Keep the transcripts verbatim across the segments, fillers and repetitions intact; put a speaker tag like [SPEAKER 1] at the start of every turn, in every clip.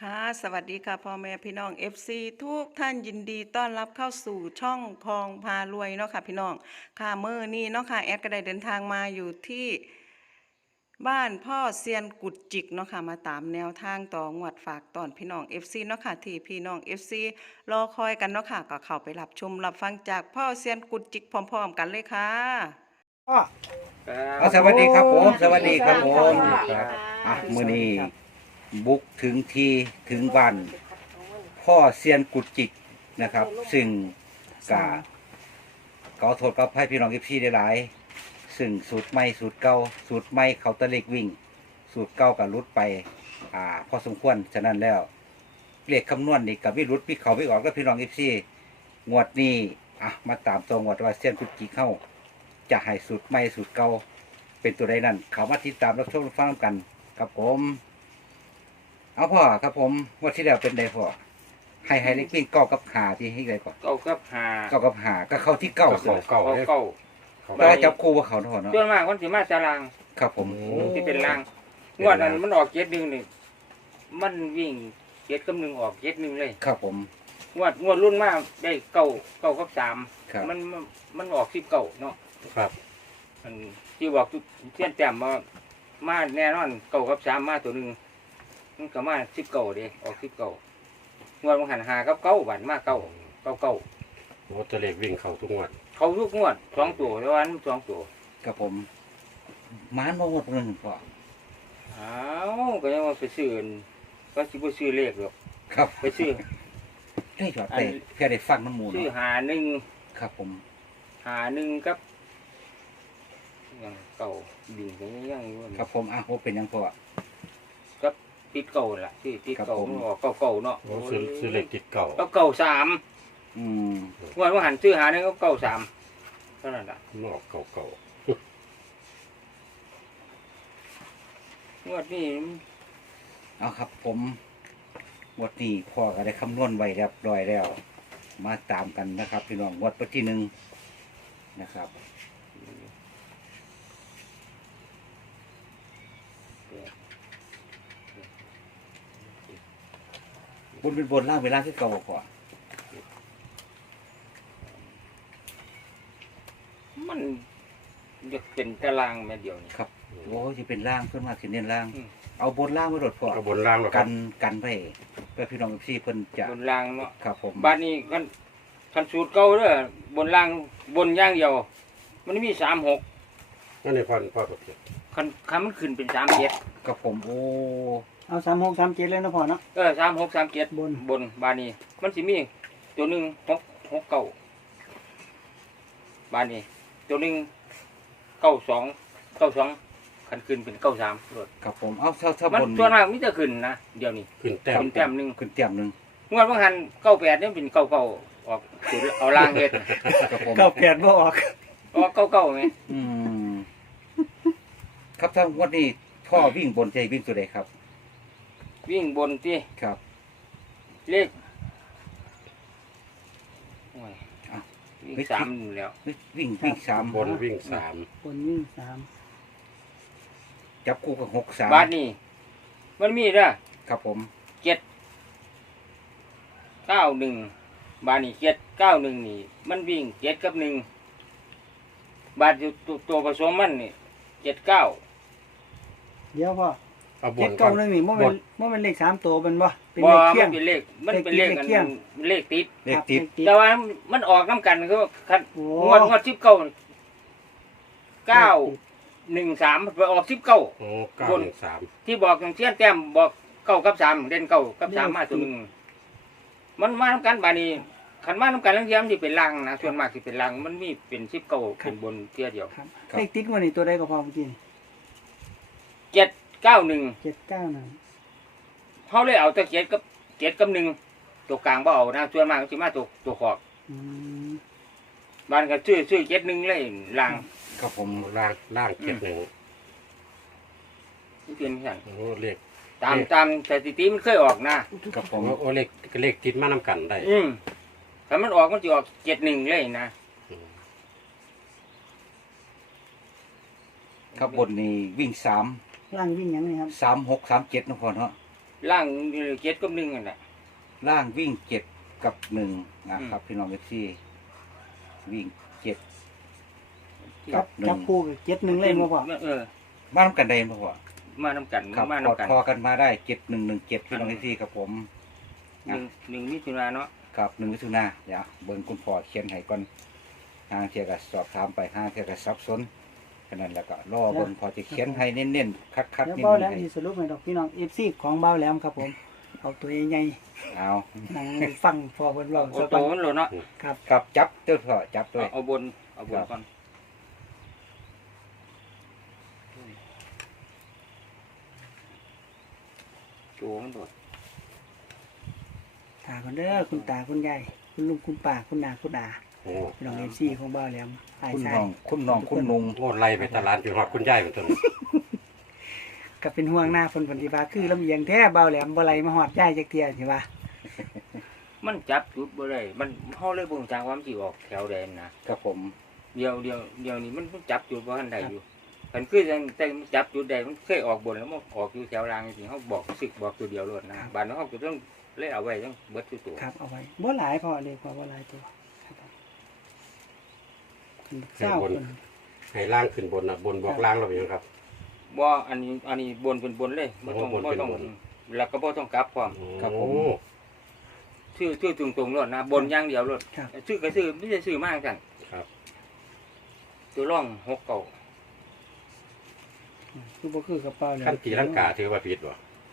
[SPEAKER 1] ค่ะสวัสดีค่ะพ่อแม่พี่น้อง เอฟ ซี ทุกท่านยินดีต้อนรับเข้าสู่ช่องคลองพารวยเนาะค่ะพี่น้องค่ะเมื่อนี้เนาะค่ะแอดก็ได้เดินทางมาอยู่ที่บ้านพ่อเซียนกุดจิกเนาะค่ะมาตามแนวทางต่องวดฝากตอนพี่น้อง เอฟ ซี เนาะค่ะที่พี่น้อง เอฟ ซี รอคอยกันเนาะค่ะก็เข้าไปรับชมรับฟังจากพ่อเซียนกุดจิกพร้อมๆกันเลยค่ะ
[SPEAKER 2] พ่อ
[SPEAKER 3] เอาสวัสดีครับผมสวัสดีครับผม
[SPEAKER 2] สวัสดีครับ
[SPEAKER 3] อ่ะมื้อนี้บุกถึงที่ถึงบ้านพ่อเซียนกุดจิกนะครับ ซึ่งกะขอโทษกับให้พี่น้องเอฟซีได้หลายซึ่งสูตรใหม่สูตรเก่าสูตรใหม่เขาตะเล็กวิ่ง สูตรเก่ากับรุดไป อ่าพอสมควรฉะนั้นแล้วเลขคำนวณนี่กับวิรุดพี่เขาพี่ออกก็พี่น้องเอฟซีงวดนี้อ่ะมาตามตัวงวดว่าเซียนกุดจิกเข้าจะให้สูตรใหม่สูตรเก่าเป็นตัวใดนั่นเขามาติดตามรับชมรับฟังกันครับผมเอาพ่อครับผมงวดที่แล้วเป็นไดพ่อให้ให้เล็กวิ่งเก้ากับหาที่ให้ไดก่อน
[SPEAKER 4] เก้ากับหา
[SPEAKER 3] เก้ากับหาก็เข้าที่เก้า
[SPEAKER 5] เก่าเก่า
[SPEAKER 4] เก้า
[SPEAKER 5] เลย
[SPEAKER 4] เก้า
[SPEAKER 3] แต่ว่าจับคู่ว่าเขาเนาะเนาะ
[SPEAKER 4] ส่วนมากคนสิมาจะลาง
[SPEAKER 3] ครับผม
[SPEAKER 4] ที่เป็นลางงวดนั้นมันออกเจ็ดหนึ่งนี่มันวิ่งเจ็ดกับหนึ่งออกเจ็ดหนึ่งเลย
[SPEAKER 3] ครับผม
[SPEAKER 4] งวดงวดรุ่นมากได้เก้าเก้ากับสาม
[SPEAKER 3] ครับ
[SPEAKER 4] มันมันมันออกสิบเก้าเนาะ
[SPEAKER 5] ครับ
[SPEAKER 4] มันที่บอกทุกเส้นแต้มมามาแน่นอนเก้ากับสามมาตัวหนึ่งมันก็มาสิบเก้าเด้ออกสิบเก้างวดมันหันหากับเก้าบันมาเก้าเก้าเก้า
[SPEAKER 5] โอ้ตัวเลขวิ่งเข้าทุกงวด
[SPEAKER 4] เขาทุกงวดสองตัวแล้ววันสองตัว
[SPEAKER 3] ครับผมมานมาหมดเงินพ่อ
[SPEAKER 4] อ้าวก็ยังว่าไปซื้ออั่นก็สิบ่ซื้อเลขหรอก
[SPEAKER 3] ครับ
[SPEAKER 4] ไปซื้อ
[SPEAKER 3] ได้จอดแต่แค่ได้ฟังน้ำมูล
[SPEAKER 4] ซื้อหาหนึ่ง
[SPEAKER 3] ครับผม
[SPEAKER 4] หาหนึ่งกับยังเก่าดิ่งก็ยังอยู่
[SPEAKER 3] ครับผมอ่ะว่าเป็นยังพ่อ
[SPEAKER 4] กับติดเก่าล่ะที่ติด
[SPEAKER 3] ครับ
[SPEAKER 4] เก่า
[SPEAKER 3] ผม
[SPEAKER 4] มันออกเก่าเก่าเนาะ
[SPEAKER 5] โอ้ซื้อซื้อเลขติดเก่า
[SPEAKER 4] แล้วเก่าสาม
[SPEAKER 3] อืม
[SPEAKER 4] งวดว่าหันซื้อหาหนึ่งก็เก่าสามเท่านั้นล่ะ
[SPEAKER 5] นอกเก่าเก่าง
[SPEAKER 4] วดนี้
[SPEAKER 3] เอาครับผมงวดนี้พ่อก็ได้คำนวณไว้เรียบร้อยแล้ว มาตามกันนะครับ พี่น้องงวดวันที่หนึ่งนะครับบนเป็นบนล่างเวลาที่เก่าพอ
[SPEAKER 4] มันจะเป็นตารางแม่เดียวนี่
[SPEAKER 3] ครับโอ้จะเป็นล่างเพิ่นมากขึ้นเน้นล่าง
[SPEAKER 4] อืม
[SPEAKER 3] เอาบนล่างไว้โดดพอ
[SPEAKER 5] เอาบนล่างหรอค
[SPEAKER 3] กั
[SPEAKER 5] รับ
[SPEAKER 3] นกันไว้เพื่อพี่น้องพี่เพิ่นจะ
[SPEAKER 4] บนรางเนาะ
[SPEAKER 3] ครับผม
[SPEAKER 4] บ้านนี้กันคันสูตรเก่าเด้อบนรางบนอย่างเดียว มันมีสามหก
[SPEAKER 5] นั่นในพ่อพ่อตัวเจ็ด
[SPEAKER 4] คันคันมันขึ้นเป็นสามเจ็ด
[SPEAKER 3] ครับผมโอ้
[SPEAKER 2] เอาสามหกสามเจ็ดเลยนะพ่อเนาะ
[SPEAKER 4] เออสามหกสามเจ็ด
[SPEAKER 2] บน
[SPEAKER 4] บนบานนี้ มันสิมีตัวหนึ่งหกหกเก้าบานนี้ ตัวหนึ่งเก้าสองเก้าสองขันขึ้นเป็นเก้าสามรถ
[SPEAKER 3] ครับผมเอาถ้าถ้า
[SPEAKER 4] มัน
[SPEAKER 3] บน
[SPEAKER 4] ส่วนมากมิจะขึ้นนะเดี๋ยวนี้
[SPEAKER 5] ขึ้นแต้ม
[SPEAKER 4] ขึ้นแต้มหนึ่ง
[SPEAKER 3] ขึ้นเตียมหนึ่ง
[SPEAKER 4] งวดบางหันเก้าแปดนี่เป็นเก้าเก้าออกสูตรเอาล่างเฮ็ด
[SPEAKER 3] ครับผม
[SPEAKER 2] เก้าแปดบ่ออก
[SPEAKER 4] ออกเก้าเก้าไง
[SPEAKER 3] อืมครับถ้างวดนี้พ่อวิ่งบนใจวิ่งตัวใดครับ
[SPEAKER 4] วิ่งบนที่
[SPEAKER 3] ครับ
[SPEAKER 4] เลขโอ้ย
[SPEAKER 3] อ่ะ
[SPEAKER 4] วิ่งสามอยู่แล้ว
[SPEAKER 3] วิ่งวิ่งสาม
[SPEAKER 5] บนวิ่งสาม
[SPEAKER 2] บนวิ่งสาม
[SPEAKER 3] จับคู่กับหกสาม
[SPEAKER 4] บาทนี้ มันมีเด้อ
[SPEAKER 3] ครับผม
[SPEAKER 4] เจ็ดเก้าหนึ่งบาทนี้เจ็ดเก้าหนึ่งนี่ มันวิ่งเจ็ดกับหนึ่งบาทอยู่ตัวตัวผสมมันนี่เจ็ดเก้า
[SPEAKER 2] เดี๋ยวพ่อ
[SPEAKER 5] เอาบ
[SPEAKER 2] เจ็
[SPEAKER 5] น
[SPEAKER 2] ด
[SPEAKER 5] ก่อ
[SPEAKER 2] เก้าน หนึ่งนี่มันเป็นมันเป็นเลขสามตัวเป็นบ่เป็น
[SPEAKER 4] บ่
[SPEAKER 2] เลขเคีย
[SPEAKER 4] มั
[SPEAKER 2] ง
[SPEAKER 4] นเป็นเลขมันเป็นเลข
[SPEAKER 2] เลข
[SPEAKER 4] กัน
[SPEAKER 2] เคี่ยง
[SPEAKER 4] เลขติด
[SPEAKER 3] เลขติด
[SPEAKER 4] แต่ว่ามันออกน้ำกันก็คัน
[SPEAKER 2] โอ้
[SPEAKER 4] งวดงวดสิบเก้าเก้าหนึ่งสามไปออกสิบเก้า
[SPEAKER 5] โอ้เก้าหนึ่งสาม
[SPEAKER 4] ที่บอกอย่างเช่นแต้มบอกเก้ากับสามเด่นเก้ากับสามมาตัวหนึ่งมันมาน้ำกันบานี้ขันมาน้ำกันลังเทียมที่เป็นลังนะส่วนมากที่เป็นลังมันมีเป็นสิบเก้าเป็นบนเทียเดียว
[SPEAKER 2] ครับเลขติดงวันนี้ตัวใดก็พอเมื่อกี้
[SPEAKER 4] เจ็ดเก้าหนึ่ง
[SPEAKER 2] เจ็ดเก้าหนึ่ง
[SPEAKER 4] เขาเลยเอาตัวเจ็ดกับเจ็ดกับหนึ่งตัวกลางบ่เอานะส่วนมากก็สิมาตัวตัวขอบ
[SPEAKER 2] อืม
[SPEAKER 4] บ้านก็ซื้อซื้อเจ็ดหนึ่งเลยลัง
[SPEAKER 3] ครับผม
[SPEAKER 5] ล่างล่างเจ็ดหนึ่ง
[SPEAKER 4] ที่เป็นอย่าง
[SPEAKER 5] โอ้เลข
[SPEAKER 4] ตามตามสถิติมันเคยออกนะครับ
[SPEAKER 3] ผม
[SPEAKER 5] โอ้เลขเลขติดมานำกันได้
[SPEAKER 4] อืมถ้ามันออกมันจะออกเจ็ดหนึ่งเลยนะ
[SPEAKER 5] อืม
[SPEAKER 3] ครับบนนี่วิ่งสาม
[SPEAKER 2] ล่างวิ่งหยังไงครับ
[SPEAKER 3] สามหกสามเจ็ดนะพ่อเนาะ
[SPEAKER 4] ล่างเจ็ดกับหนึ่งนั่นแหละ
[SPEAKER 3] ล่างวิ่งเจ็ดกับหนึ่งนะครับพี่น้องเอฟซีวิ่งเจ็ด
[SPEAKER 2] จับจับคู่กับเจ็ดหนึ่งเลยบ่พ่อ
[SPEAKER 4] เออ
[SPEAKER 3] มาทำกันได้บ่พ่อ
[SPEAKER 4] มานำกัน
[SPEAKER 3] ครับ
[SPEAKER 4] มาก
[SPEAKER 3] อด
[SPEAKER 4] นำกัน
[SPEAKER 3] คอกันมาได้เจ็ดหนึ่งหนึ่งเจ็ดพี่น้องเอฟซีครับผม
[SPEAKER 4] หนึ่งหนึ่งมิถุนาเนาะ
[SPEAKER 3] ครับหนึ่งมิถุนาเดี๋ยวเบิ่งคุณพ่อเขียนให้ก่อนห้างเทียกับสอบถามไปห้างเทียกับสับสนขนาดแล้วก็รอเบิ่งพอจะเขียนให้เน้นๆคักๆ
[SPEAKER 2] เดี๋ยว
[SPEAKER 3] เน้
[SPEAKER 2] เบาน แหล
[SPEAKER 3] ๆ
[SPEAKER 2] ม
[SPEAKER 3] ให้
[SPEAKER 2] ที่สรุปให้ดอกพี่น้อง เอฟ ซี ของเบาแหลมครับผม เอาตัวใหญ่
[SPEAKER 3] เอา
[SPEAKER 2] ๆนั่งฟังพอเพิ่นเว้า
[SPEAKER 4] โอ้
[SPEAKER 2] สัก
[SPEAKER 4] โต
[SPEAKER 2] วัน
[SPEAKER 4] มันโหลดเนาะ
[SPEAKER 2] ครับ
[SPEAKER 3] กับจับเจ้าพ่อจับด้ว
[SPEAKER 4] เอา
[SPEAKER 3] ย
[SPEAKER 4] เอาบนเอาบน
[SPEAKER 3] ครับ
[SPEAKER 4] ก่อนโตมันโหลด
[SPEAKER 2] ตาคนเด้อคุณตาคุณยายคุณลุงคุณป้าคุณนาคุณอา
[SPEAKER 5] โอ้
[SPEAKER 2] พี่น้อง เอฟ ซี ของเบาแหลมอ้าย
[SPEAKER 3] คุณ
[SPEAKER 2] ชา
[SPEAKER 3] น้
[SPEAKER 2] ย
[SPEAKER 3] องคุณน้องคุณนุง
[SPEAKER 5] โหไล่ไปตลาดจนฮอดคุณยายเหมือนกัน
[SPEAKER 2] ก็เป็นห่วงหน้าเพิ่นเพิ่นสิว่าคือลำเอียงแท้เบาแหลมบ่ไหลมาฮอดยายจักเที่ยสิว่า
[SPEAKER 4] มันจับจุดบ่ได้มันเฮาเลยบ่รู้จักว่ามันสิออกแถวใดนะครับ
[SPEAKER 3] ผม
[SPEAKER 4] เดียวเดียวเดียวนี้มันมันจับจุดบ่ทันได้อยู่มันคือจังแต่มันจับจุดใดมันเคยออกบนแล้วมันออกอยู่แถวล่างจริงๆเฮาบอกสึกบอกตัวเดียวโลดนะบาดนั้นเฮาก็ต้องเลยเอาไว้ต้องเบิดทุกตัว
[SPEAKER 2] ครับเอาไว้บ่หลายพอเลยพอบ่หลายตัวครับเศร้าคน
[SPEAKER 5] ให้ล่างขึ้นบนน่ะบนบอกล่างเราเป็นยังครับ
[SPEAKER 4] บ่อันนี้อันนี้บนเป็นบนเลยบ่ต้อง
[SPEAKER 5] โอ้บน
[SPEAKER 4] บ่
[SPEAKER 5] เป็น
[SPEAKER 4] ต้อง
[SPEAKER 5] บน
[SPEAKER 4] แล้วก็บ่ต้องกลับพร้อม
[SPEAKER 3] ครับผม
[SPEAKER 5] โอ้
[SPEAKER 4] ชื่อชื่อตรงๆโลดนะบนอย่างเดียวโลด
[SPEAKER 2] ครับ
[SPEAKER 4] ชื่อก็ชื่อไม่ใช่ชื่อมากกัน
[SPEAKER 5] ครับ
[SPEAKER 4] ตัวร่องหกเก่า
[SPEAKER 2] คือบ่คือกับเปล่าแล้ว
[SPEAKER 5] ขั้นตีลังกาถือว่าผิดบ่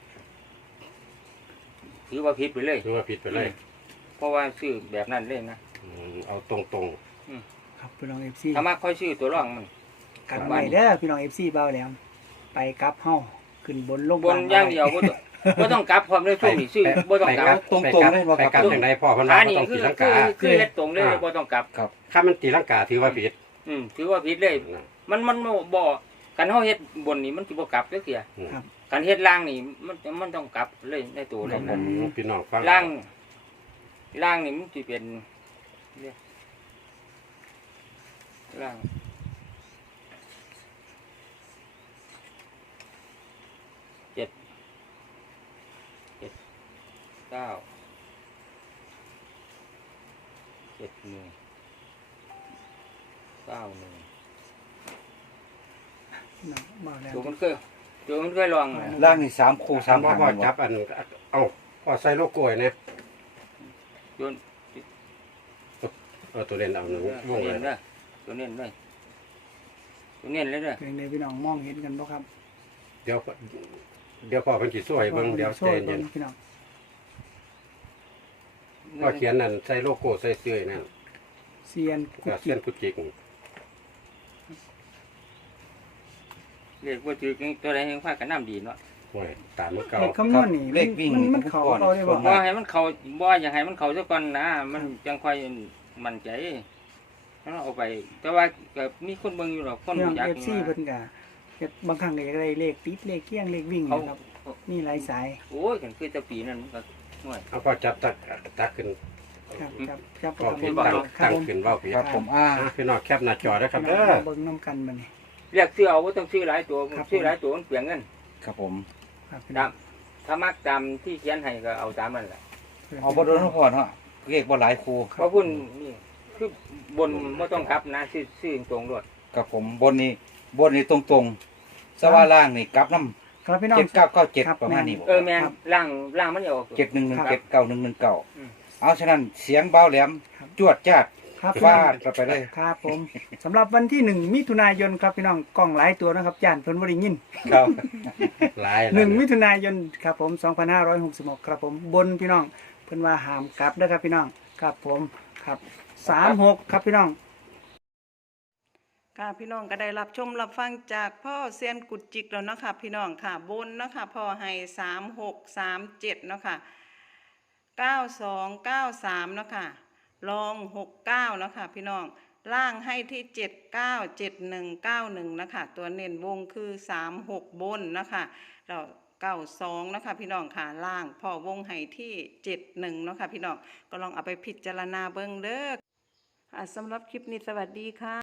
[SPEAKER 4] ถือว่าผิดไปเลย
[SPEAKER 5] ถือว่าผิดไปเลย
[SPEAKER 4] เพราะว่าชื่อแบบนั้นเลยนะ
[SPEAKER 5] อืมเอาตรง
[SPEAKER 2] ครับพี่น้อง เอฟ ซี
[SPEAKER 4] ถ้ามาค่อยชื่อตัวร่องมัน
[SPEAKER 2] กันไว้เด้อพี่น้อง เอฟ ซี เบาแหลมไปกลับเฮาขึ้นบนลง
[SPEAKER 4] บนอย่างเดียวบ่ต้องบ่ต้องกลับพร้อมเลยช่วงนี้ชื่อบ่ต้องกลับ
[SPEAKER 3] ตรงๆเลยบ่
[SPEAKER 5] ไป
[SPEAKER 3] ครับ
[SPEAKER 5] กลับอย่างไรพ่อเพัน
[SPEAKER 4] ขา
[SPEAKER 5] ว่าบ่
[SPEAKER 4] นี่
[SPEAKER 5] ต้อง
[SPEAKER 4] คื
[SPEAKER 5] ตี
[SPEAKER 4] อ
[SPEAKER 5] ลัง
[SPEAKER 4] คื
[SPEAKER 5] กา
[SPEAKER 4] อคือเฮ็ดตรงเลยบ่ต้องกลับ
[SPEAKER 5] ถ้ามันตีลังกาถือว่าผิด
[SPEAKER 4] อืมถือว่าผิดเลย
[SPEAKER 5] นะ
[SPEAKER 4] มันมันบ่กันเฮาเฮ็ดบนนี่มันสิบ่กลับจักเที่ย
[SPEAKER 5] อืม
[SPEAKER 2] ครับ
[SPEAKER 4] กันเฮ็ดล่างนี่มันมันต้องกลับเลยในตัวเลย
[SPEAKER 5] ผ
[SPEAKER 4] นะ
[SPEAKER 5] มพี่น้องฟัง
[SPEAKER 4] ล่างล่างนี่มันสิเป็นเนี่ยล่างเจ็ดเจ็ดเก้าเจ็ดหนึ่งเก้าหนึ่ง
[SPEAKER 2] พี่น้องเบาแหลม
[SPEAKER 4] ตัวมันเคยตัวมันเคยลองนะ
[SPEAKER 3] ล่างนี่สามคู่สา
[SPEAKER 5] ถาม ม
[SPEAKER 3] หา
[SPEAKER 5] ว่าง พ่อ
[SPEAKER 3] บ่
[SPEAKER 5] จับอันเอาพ่อใส่โลโก้ให้เนี่ย
[SPEAKER 4] ตัว
[SPEAKER 5] เอาตัวเล่นเอาหนึ่งว
[SPEAKER 4] ตัว
[SPEAKER 5] งเล
[SPEAKER 4] เน้
[SPEAKER 5] ย
[SPEAKER 4] นเลยตัวเน้นเลยตัวเน้นเลยเด้อ
[SPEAKER 2] เพียงใดพี่น้องมองเห็นกันบ่ครับ
[SPEAKER 5] เดี๋ยวเดี๋ยวพ่อเพิ่นสิช่วยเบิ่งเดี๋ยวใจเย็น
[SPEAKER 2] พี่น้อง
[SPEAKER 5] พ่อเขียนนั่นใส่โลโก้ใส่เสื้อนั่น
[SPEAKER 2] เซียนกุ
[SPEAKER 5] ก็
[SPEAKER 2] ก
[SPEAKER 5] เส้
[SPEAKER 2] กิ
[SPEAKER 5] นกุจิก
[SPEAKER 4] เรียกว่าถือตัวใดให้พากันน้ำดีเนาะ
[SPEAKER 5] โอ้ยตามมือเก่า
[SPEAKER 2] เลขคำนวณนี่
[SPEAKER 3] เลขวิ่ง
[SPEAKER 2] มันมันเข้าเอาได้บ่
[SPEAKER 4] บ่ให้มันเขาบ่อยากให้มันเขาซะก่อนนะ มันจังค่อยมั่นใจแล้วเอาไป แต่ว่าก็มีคนเบิ่งอยู่หรอกคน
[SPEAKER 2] พี่น้อง
[SPEAKER 4] รู้จัก
[SPEAKER 2] เอฟซีเพิ่นก็เฮ็ดบางครั้งก็อยากได้เลขติดเลขเคียงเลขวิ่ง
[SPEAKER 4] เขา
[SPEAKER 2] นะครับมีหลายสาย
[SPEAKER 4] โอ้ยกันคือแต่ปีนั้นมันก็ห่วย
[SPEAKER 5] เอาพ่อจับตักตักขึ้น
[SPEAKER 2] ครับครับครับ
[SPEAKER 5] พ่อ
[SPEAKER 2] ผม
[SPEAKER 5] ผิด
[SPEAKER 2] ค
[SPEAKER 5] ตั้ง
[SPEAKER 2] รับ
[SPEAKER 5] ตั้งขึ้นเว้าผิด
[SPEAKER 3] ครับผมอ่า
[SPEAKER 5] อ่ะพี่น้องแคปหน้าจอได้อครับ
[SPEAKER 2] พี่
[SPEAKER 5] เด้
[SPEAKER 2] น้
[SPEAKER 5] อ
[SPEAKER 2] องเบิ่งนํกันบัดนี้
[SPEAKER 4] เรียกซื้อเอาบ่ต้องซื้อหลายตัว
[SPEAKER 2] ครับ
[SPEAKER 4] ซื้อหลายตัวมันเปลืองเงิน
[SPEAKER 3] ครับผม
[SPEAKER 2] ครับพี่
[SPEAKER 4] ตา
[SPEAKER 2] น้อ
[SPEAKER 4] ม
[SPEAKER 2] ง
[SPEAKER 4] ถ้ามักตามที่เขียนให้ก็เอาตามนั่นแหละ
[SPEAKER 3] เอาบ่โดนทุกคนเนาะเลขบ่หลายคู่
[SPEAKER 4] เพราะพุ่นนี่คือบนบ่ต้องกลับนะซื้อซื้อตรงๆรวด
[SPEAKER 3] ครับผมบนนี้บนนี้ตรงๆสว่าล่างนี่กลับน้ำ
[SPEAKER 2] ครับพี่น้อง
[SPEAKER 3] เจ็ดเก้าเก้าเจ็ด
[SPEAKER 2] ครับ
[SPEAKER 3] ประมาณนี้บ่
[SPEAKER 4] เออแม่น
[SPEAKER 2] ครับ
[SPEAKER 4] ล่างล่างมันจะออก
[SPEAKER 3] เจ็ดหนึ่งหนึ่งเจ็ดเก้าหนึ่งหนึ่งเก้า
[SPEAKER 4] อืม
[SPEAKER 3] เอาฉะนั้นเสียงเบาแหลม
[SPEAKER 2] ครับ
[SPEAKER 3] จวดจ้าด
[SPEAKER 2] ครับ
[SPEAKER 3] ฟาดไปเลย
[SPEAKER 2] ครับผมสำหรับวันที่หนึ่งมิถุนายนครับพี่น้องกล้องหลายตัวนะครับย่านเพิ่นบ่ได้ยิน
[SPEAKER 3] ครับ
[SPEAKER 5] หลาย
[SPEAKER 2] หนึ่งมิถุนายนครับผมสองพันห้าร้อยหกสิบหกครับผมบนพี่น้องเพิ่นว่าห้ามกลับเด้อครับพี่น้องครับผมครับสามหกครับพี่น้อง
[SPEAKER 1] ค่ะพี่น้องก็ได้รับชมรับฟังจากพ่อเซียนกุดจิกแล้วเนาะค่ะพี่น้องค่ะบนเนาะค่ะพ่อให้สามหกสามเจ็ดเนาะค่ะเก้าสองเก้าสามเนาะค่ะลองหกเก้าเนาะค่ะพี่น้องล่างให้ที่เจ็ดเก้าเจ็ดหนึ่งเก้าหนึ่งนะคะตัวเน้นวงคือสามหกบนนะคะเราเก้าสองนะคะพี่น้องค่ะล่างพ่อวงให้ที่เจ็ดหนึ่งเนาะค่ะพี่น้องก็ลองเอาไปพิจารณาเบิ่งเด้ออ่ะสำหรับคลิปนี้สวัสดีค่ะ